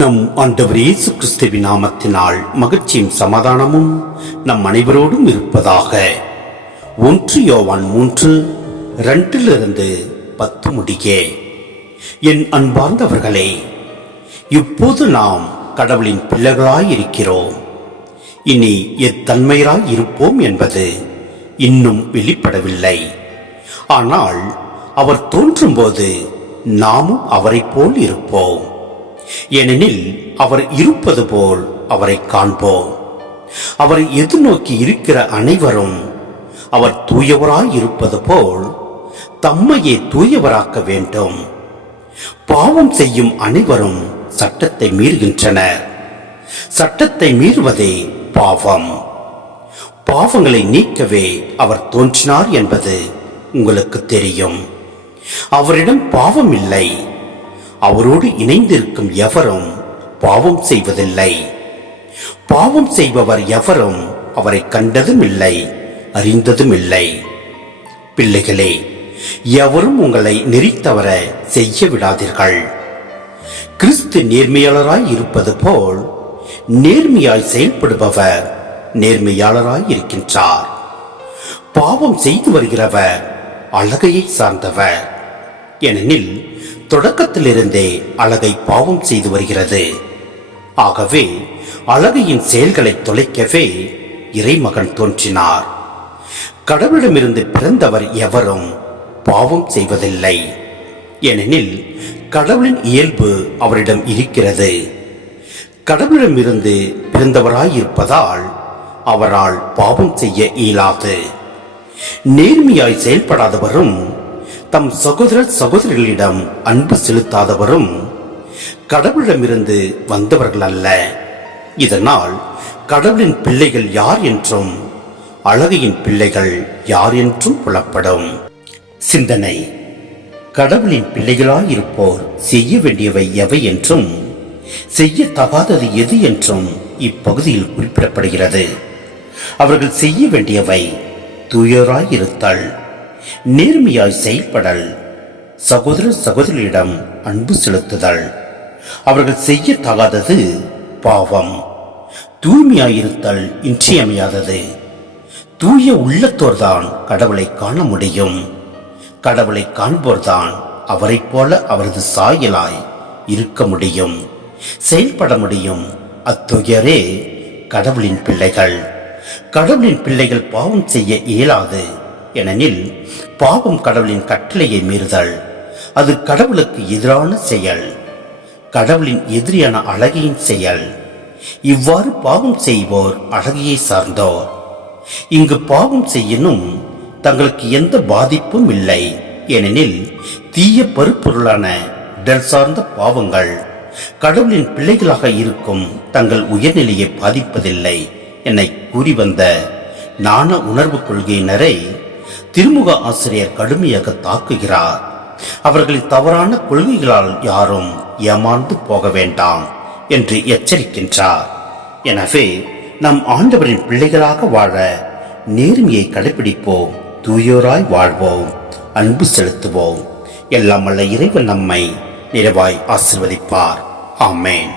நம் ஆண்டவர் இயேசு கிறிஸ்துவின் நாமத்தினால் மகிழ்ச்சியும் சமாதானமும் நம் அனைவரோடும் இருப்பதாக. 1 யோவான் 3:2-10 முடிய. என் அன்பார்ந்தவர்களே, இப்போது நாம் கடவுளின் பிள்ளைகளாய் இருக்கிறோம். இனி எத்தன்மையராய் இருப்போம் என்பது இன்னும் வெளிப்படவில்லை. ஆனால் அவர் தோன்றும்போது நாமும் அவரை போல் இருப்போம். ஏனெனில் அவர் இருப்பது போல் அவரை காண்போம். அவரை எதிர்நோக்கி இருக்கிற அனைவரும் அவர் தூயவராய் இருப்பது போல் தம்மையே தூயவராக்க வேண்டும். பாவம் செய்யும் அனைவரும் சட்டத்தை மீறுகின்றனர். சட்டத்தை மீறுவதே பாவம். பாவங்களை நீக்கவே அவர் தோன்றினார் என்பது உங்களுக்கு தெரியும். அவரிடம் பாவம் இல்லை. அவரோடு இணைந்திருக்கும் எவரும் பாவம் செய்வதில்லை. பாவம் செய்பவர் எவரும் அவரை கண்டதும் இல்லை, அறிந்ததும் இல்லை. பிள்ளைகளே, எவரும் உங்களை நெறித்தவர செய்ய விடாதீர்கள். கிறிஸ்து நேர்மையாளராய் இருப்பது போல் நேர்மையாய் செயல்படுபவர் நேர்மையாளராய் இருக்கின்றார். பாவம் செய்து வருகிறவர் அழகையை சார்ந்தவர். ஏனெனில் தொடக்கத்திலிருந்தே அழகை பாவம் செய்து வருகிறது. ஆகவே அழகையின் செயல்களை தொலைக்கவே இறைமகன் தோன்றினார். கடவுளிடமிருந்து பிறந்தவர் எவரும் பாவம் செய்வதில்லை. ஏனெனில் கடவுளின் இயல்பு அவரிடம் இருக்கிறது. கடவுளிடமிருந்து பிறந்தவராயிருப்பதால் அவரால் பாவம் செய்ய இயலாது. நேர்மையாய் செயல்படாதவரும் தம் சகோதர சகோதரிகளிடம் அன்பு செலுத்தாதவரும் கடவுளிடமிருந்து வந்தவர்கள் அல்ல. இதனால் கடவுளின் பிள்ளைகள் யார் என்றும் அழகையின் பிள்ளைகள் யார் என்றும் புலப்படும். சிந்தனை: கடவுளின் பிள்ளைகளாயிருப்போர் செய்ய வேண்டியவை எவை என்றும் செய்யத்தகாதது எது என்றும் இப்பகுதியில் குறிப்பிடப்படுகிறது. அவர்கள் செய்ய வேண்டியவை தூயராயிருத்தல், நேர்மையாய் செயல்படல், சகோதர சகோதரியிடம் அன்பு செலுத்துதல். அவர்கள் செய்யத்தகாதது பாவம். தூய்மையாயிருத்தல் இன்றியமையாதது. தூய உள்ளத்தோர்தான் கடவுளை காண முடியும். கடவுளை காண்போர்தான் அவரைப் போல அவரது சாயலாய் இருக்க முடியும், செயல்பட முடியும். அத்தூயரே கடவுளின் பிள்ளைகள். கடவுளின் பிள்ளைகள் பாவம் செய்ய இயலாது. ஏனெனில் பாவம் கடவுளின் கட்டளையை மீறுதல். அது கடவுளுக்கு எதிரான செயல், கடவுளின் எதிரியான அழகியின் செயல். இவ்வாறு பாவம் செய்வோர் அழகியை சார்ந்தோர். இங்கு பாவம் செய்யணும் தங்களுக்கு எந்த பாதிப்பும் இல்லை. ஏனெனில் தீய பருப்பொருளான உடல் சார்ந்த பாவங்கள் கடவுளின் பிள்ளைகளாக இருக்கும் தங்கள் உயர்நிலையை பாதிப்பதில்லை என கூறி வந்த நாண உணர்வு கொள்கையினரை திருமுக ஆசிரியர் கடுமையாக தாக்குகிறார். அவர்களின் தவறான கொள்கைகளால் யாரும் ஏமாந்து போக வேண்டாம் என்று எச்சரிக்கின்றார். எனவே நம் ஆண்டவரின் பிள்ளைகளாக வாழ நேர்மையை கடைபிடிப்போம், தூயோராய் வாழ்வோம், அன்பு செலுத்துவோம். எல்லாம் வல்ல இறைவன் நம்மை நிறைவாய் ஆசீர்வதிப்பார். ஆமென்.